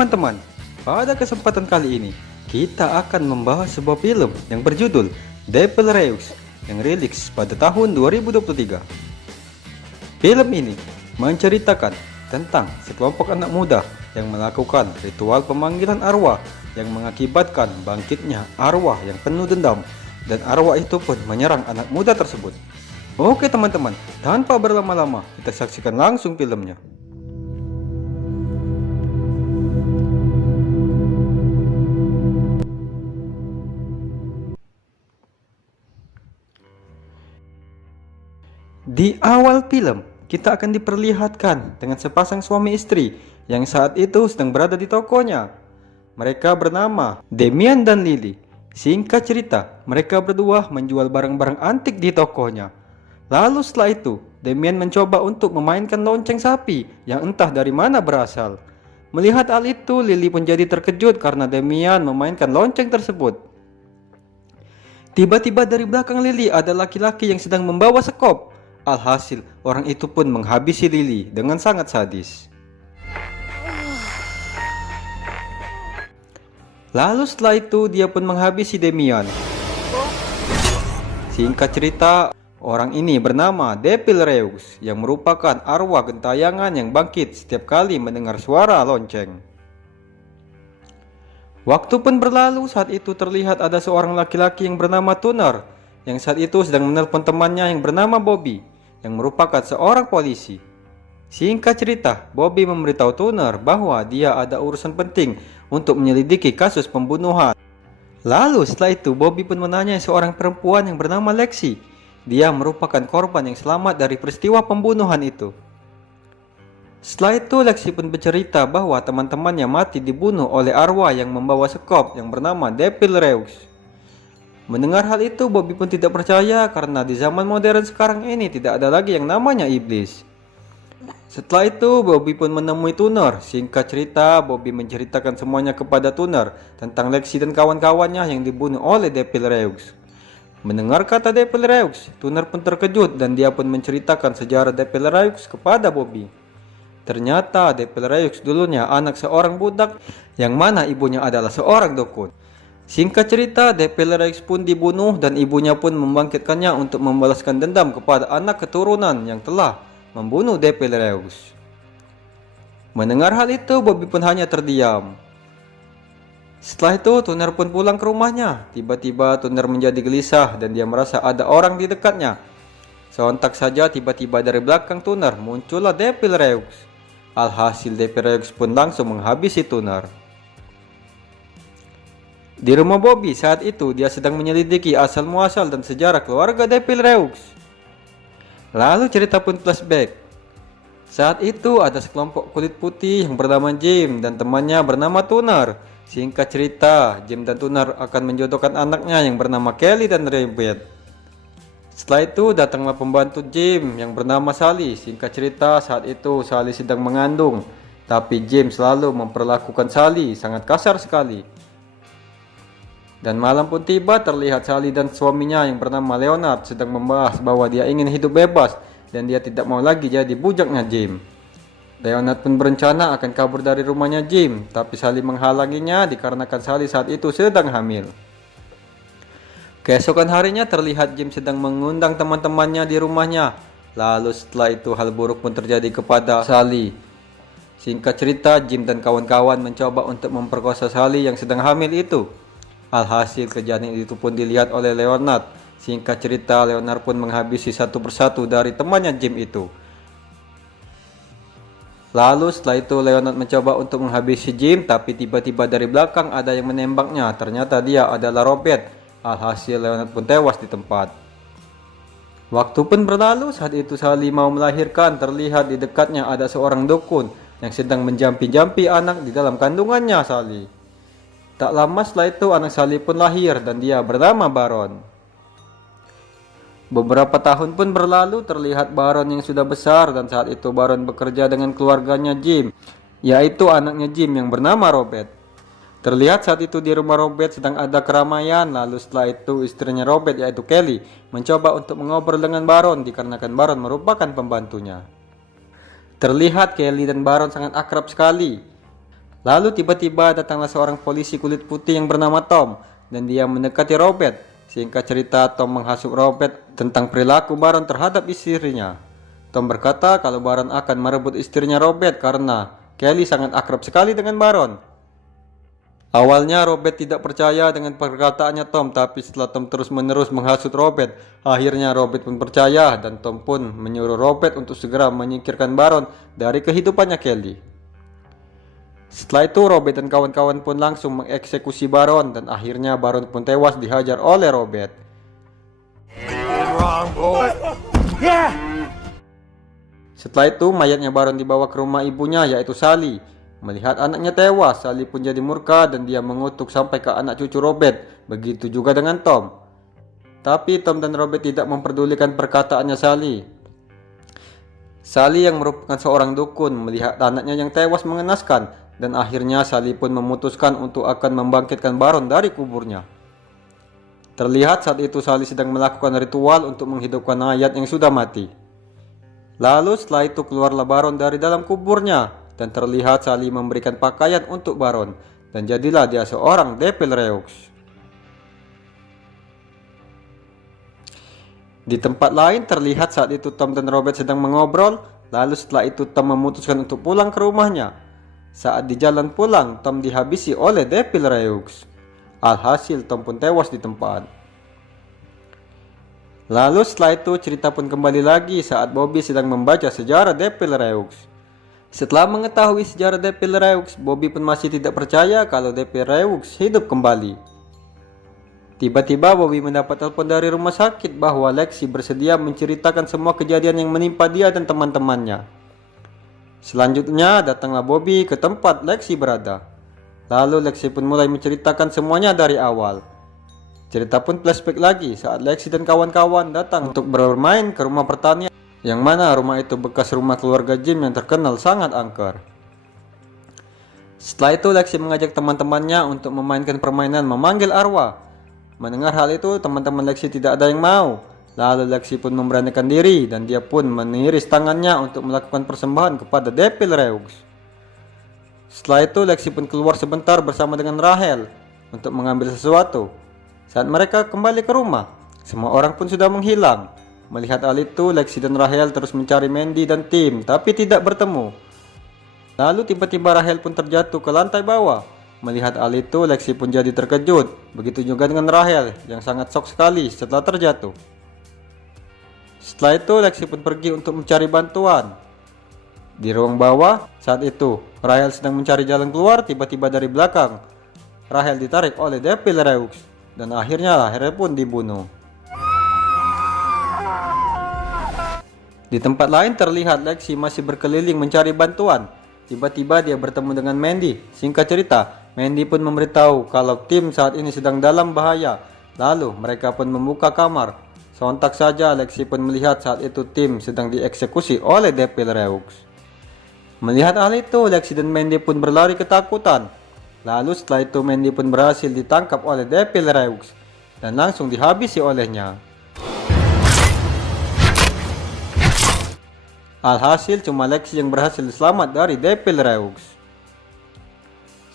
teman-teman, pada kesempatan kali ini kita akan membahas sebuah film yang berjudul Devil Reux yang rilis pada tahun 2023. Film ini menceritakan tentang sekelompok anak muda yang melakukan ritual pemanggilan arwah yang mengakibatkan bangkitnya arwah yang penuh dendam, dan arwah itu pun menyerang anak muda tersebut. Oke teman-teman, tanpa berlama-lama kita saksikan langsung filmnya. Di awal film, kita akan diperlihatkan dengan sepasang suami istri yang saat itu sedang berada di tokonya. Mereka bernama Demian dan Lily. Singkat cerita, mereka berdua menjual barang-barang antik di tokonya. Lalu setelah itu, Demian mencoba untuk memainkan lonceng sapi yang entah dari mana berasal. Melihat hal itu, Lily pun jadi terkejut karena Demian memainkan lonceng tersebut. Tiba-tiba dari belakang Lily ada laki-laki yang sedang membawa sekop. Alhasil, orang itu pun menghabisi Lily dengan sangat sadis. Lalu setelah itu dia pun menghabisi Demian. Singkat cerita, orang ini bernama Devil Reux yang merupakan arwah gentayangan yang bangkit setiap kali mendengar suara lonceng. Waktu pun berlalu, saat itu terlihat ada seorang laki-laki yang bernama Tuner yang saat itu sedang menelpon temannya yang bernama Bobby yang merupakan seorang polisi. Singkat cerita, Bobby memberitahu Tuner bahwa dia ada urusan penting untuk menyelidiki kasus pembunuhan. Lalu setelah itu Bobby pun menanya seorang perempuan yang bernama Lexi. Dia merupakan korban yang selamat dari peristiwa pembunuhan itu. Setelah itu Lexi pun bercerita bahwa teman-temannya mati dibunuh oleh arwah yang membawa sekop yang bernama Devil Reux. Mendengar hal itu, Bobby pun tidak percaya karena di zaman modern sekarang ini tidak ada lagi yang namanya iblis. Setelah itu, Bobby pun menemui Tuner. Singkat cerita, Bobby menceritakan semuanya kepada Tuner tentang Lexi dan kawan-kawannya yang dibunuh oleh Devil Reux. Mendengar kata Devil Reux, Tuner pun terkejut dan dia pun menceritakan sejarah Devil Reux kepada Bobby. Ternyata Devil Reux dulunya anak seorang budak yang mana ibunya adalah seorang dukun. Singkat cerita, Devil Reux pun dibunuh dan ibunya pun membangkitkannya untuk membalaskan dendam kepada anak keturunan yang telah membunuh Devil Reux. Mendengar hal itu, Bobby pun hanya terdiam. Setelah itu, Tuner pun pulang ke rumahnya. Tiba-tiba Tuner menjadi gelisah dan dia merasa ada orang di dekatnya. Sontak saja tiba-tiba dari belakang Tuner muncullah Devil Reux. Alhasil Devil Reux pun langsung menghabisi Tuner. Di rumah Bobby saat itu dia sedang menyelidiki asal-muasal dan sejarah keluarga Devil Reux. Lalu cerita pun flashback. Saat itu ada sekelompok kulit putih yang bernama Jim dan temannya bernama Tuner. Singkat cerita, Jim dan Tuner akan menjodohkan anaknya yang bernama Kelly dan Rabbit. Setelah itu datanglah pembantu Jim yang bernama Sally. Singkat cerita, saat itu Sally sedang mengandung, tapi Jim selalu memperlakukan Sally sangat kasar sekali. Dan malam pun tiba, terlihat Sally dan suaminya yang bernama Leonard sedang membahas bahwa dia ingin hidup bebas dan dia tidak mau lagi jadi bujaknya Jim. Leonard pun berencana akan kabur dari rumahnya Jim, tapi Sally menghalanginya dikarenakan Sally saat itu sedang hamil. Keesokan harinya terlihat Jim sedang mengundang teman-temannya di rumahnya. Lalu setelah itu hal buruk pun terjadi kepada Sally. Singkat cerita, Jim dan kawan-kawan mencoba untuk memperkosa Sally yang sedang hamil itu. Alhasil kejadian itu pun dilihat oleh Leonard. Singkat cerita, Leonard pun menghabisi satu persatu dari temannya Jim itu. Lalu setelah itu Leonard mencoba untuk menghabisi Jim, tapi tiba-tiba dari belakang ada yang menembaknya. Ternyata dia adalah Robert. Alhasil Leonard pun tewas di tempat. Waktu pun berlalu, saat itu Sally mau melahirkan. Terlihat di dekatnya ada seorang dukun yang sedang menjampi-jampi anak di dalam kandungannya Sally. Tak lama setelah itu anak Sally pun lahir dan dia bernama Baron. Beberapa tahun pun berlalu, terlihat Baron yang sudah besar dan saat itu Baron bekerja dengan keluarganya Jim, yaitu anaknya Jim yang bernama Robert. Terlihat saat itu di rumah Robert sedang ada keramaian, lalu setelah itu istrinya Robert yaitu Kelly mencoba untuk mengobrol dengan Baron dikarenakan Baron merupakan pembantunya. Terlihat Kelly dan Baron sangat akrab sekali. Lalu tiba-tiba datanglah seorang polisi kulit putih yang bernama Tom dan dia mendekati Robert. Singkat cerita, Tom menghasut Robert tentang perilaku Baron terhadap istrinya. Tom berkata kalau Baron akan merebut istrinya Robert karena Kelly sangat akrab sekali dengan Baron. Awalnya Robert tidak percaya dengan perkataannya Tom, tapi setelah Tom terus-menerus menghasut Robert, akhirnya Robert pun percaya dan Tom pun menyuruh Robert untuk segera menyingkirkan Baron dari kehidupannya Kelly. Setelah itu Robert dan kawan-kawan pun langsung mengeksekusi Baron dan akhirnya Baron pun tewas dihajar oleh Robert. Setelah itu mayatnya Baron dibawa ke rumah ibunya yaitu Sally. Melihat anaknya tewas, Sally pun jadi murka dan dia mengutuk sampai ke anak cucu Robert. Begitu juga dengan Tom. Tapi Tom dan Robert tidak memperdulikan perkataannya Sally. Sally yang merupakan seorang dukun melihat anaknya yang tewas mengenaskan dan akhirnya Sally pun memutuskan untuk akan membangkitkan Baron dari kuburnya. Terlihat saat itu Sally sedang melakukan ritual untuk menghidupkan mayat yang sudah mati. Lalu setelah itu keluarlah Baron dari dalam kuburnya dan terlihat Sally memberikan pakaian untuk Baron dan jadilah dia seorang Devilreux. Di tempat lain terlihat saat itu Tom dan Robert sedang mengobrol, lalu setelah itu Tom memutuskan untuk pulang ke rumahnya. Saat di jalan pulang, Tom dihabisi oleh Devilreux. Alhasil Tom pun tewas di tempat. Lalu setelah itu cerita pun kembali lagi saat Bobby sedang membaca sejarah Devilreux. Setelah mengetahui sejarah Devilreux, Bobby pun masih tidak percaya kalau Devilreux hidup kembali. Tiba-tiba Bobby mendapat telepon dari rumah sakit bahwa Lexi bersedia menceritakan semua kejadian yang menimpa dia dan teman-temannya. Selanjutnya datanglah Bobby ke tempat Lexi berada. Lalu Lexi pun mulai menceritakan semuanya dari awal. Cerita pun flashback lagi saat Lexi dan kawan-kawan datang untuk bermain ke rumah pertanian, yang mana rumah itu bekas rumah keluarga Jim yang terkenal sangat angker. Setelah itu Lexi mengajak teman-temannya untuk memainkan permainan memanggil arwah. Mendengar hal itu teman-teman Lexi tidak ada yang mau. Lalu Lexi pun memberanikan diri dan dia pun meniris tangannya untuk melakukan persembahan kepada Devilreux. Setelah itu Lexi pun keluar sebentar bersama dengan Rahel untuk mengambil sesuatu. Saat mereka kembali ke rumah, semua orang pun sudah menghilang. Melihat hal itu, Lexi dan Rahel terus mencari Mandy dan Tim, tapi tidak bertemu. Lalu tiba-tiba Rahel pun terjatuh ke lantai bawah. Melihat hal itu, Lexi pun jadi terkejut. Begitu juga dengan Rahel, yang sangat shock sekali setelah terjatuh. Setelah itu, Lexi pun pergi untuk mencari bantuan. Di ruang bawah, saat itu, Rahel sedang mencari jalan keluar, tiba-tiba dari belakang. Rahel ditarik oleh Devilreux, dan akhirnya Rahel pun dibunuh. Di tempat lain terlihat Lexi masih berkeliling mencari bantuan. Tiba-tiba dia bertemu dengan Mandy. Singkat cerita, Mandy pun memberitahu kalau tim saat ini sedang dalam bahaya. Lalu mereka pun membuka kamar. Sontak saja Lexi pun melihat saat itu tim sedang dieksekusi oleh Devilreux. Melihat hal itu, Lexi dan Mandy pun berlari ketakutan. Lalu setelah itu Mandy pun berhasil ditangkap oleh Devilreux dan langsung dihabisi olehnya. Alhasil cuma Lexi yang berhasil selamat dari Devilreux.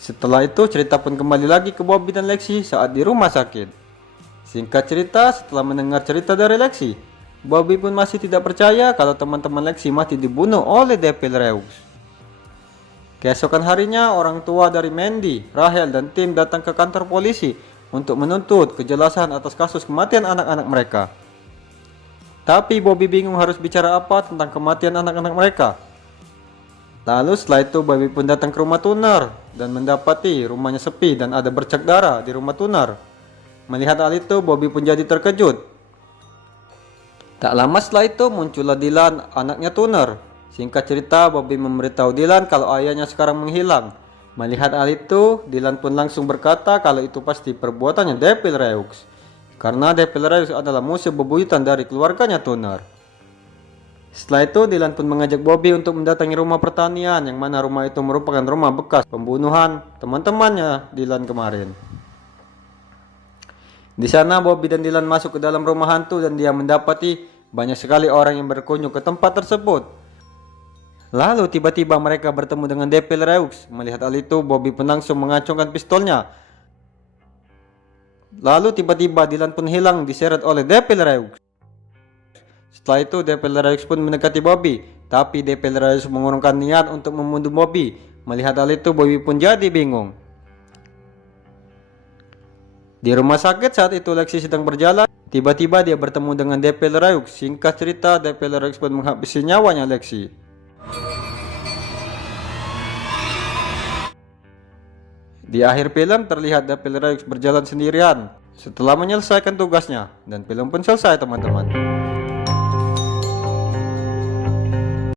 Setelah itu cerita pun kembali lagi ke Bobby dan Lexi saat di rumah sakit. Singkat cerita, setelah mendengar cerita dari Lexi, Bobby pun masih tidak percaya kalau teman-teman Lexi mati dibunuh oleh Devilreux. Keesokan harinya orang tua dari Mandy, Rahel dan Tim datang ke kantor polisi untuk menuntut kejelasan atas kasus kematian anak-anak mereka. Tapi Bobby bingung harus bicara apa tentang kematian anak-anak mereka. Lalu setelah itu Bobby pun datang ke rumah Tuner dan mendapati rumahnya sepi dan ada bercak darah di rumah Tuner. Melihat hal itu Bobby pun jadi terkejut. Tak lama setelah itu muncullah Dylan, anaknya Tuner. Singkat cerita Bobby memberitahu Dylan kalau ayahnya sekarang menghilang. Melihat hal itu Dylan pun langsung berkata kalau itu pasti perbuatannya Devilreux. Karena Devilreux adalah musuh bebuyutan dari keluarganya Tuner. Setelah itu Dylan pun mengajak Bobby untuk mendatangi rumah pertanian, yang mana rumah itu merupakan rumah bekas pembunuhan teman-temannya Dylan kemarin. Di sana Bobby dan Dylan masuk ke dalam rumah hantu dan dia mendapati banyak sekali orang yang berkunjung ke tempat tersebut. Lalu tiba-tiba mereka bertemu dengan Depelereux. Melihat hal itu, Bobby pun langsung mengacungkan pistolnya. Lalu tiba-tiba Dylan pun hilang diseret oleh Depelereux. Setelah itu Depelereux pun mendekati Bobby, tapi Depelereux mengurungkan niat untuk membunuh Bobby. Melihat hal itu, Bobby pun jadi bingung. Di rumah sakit saat itu Lexi sedang berjalan. Tiba-tiba dia bertemu dengan Depelereux. Singkat cerita, Depelereux pun menghabisi nyawanya Lexi. Di akhir film terlihat Depelereux berjalan sendirian setelah menyelesaikan tugasnya, dan film pun selesai teman-teman.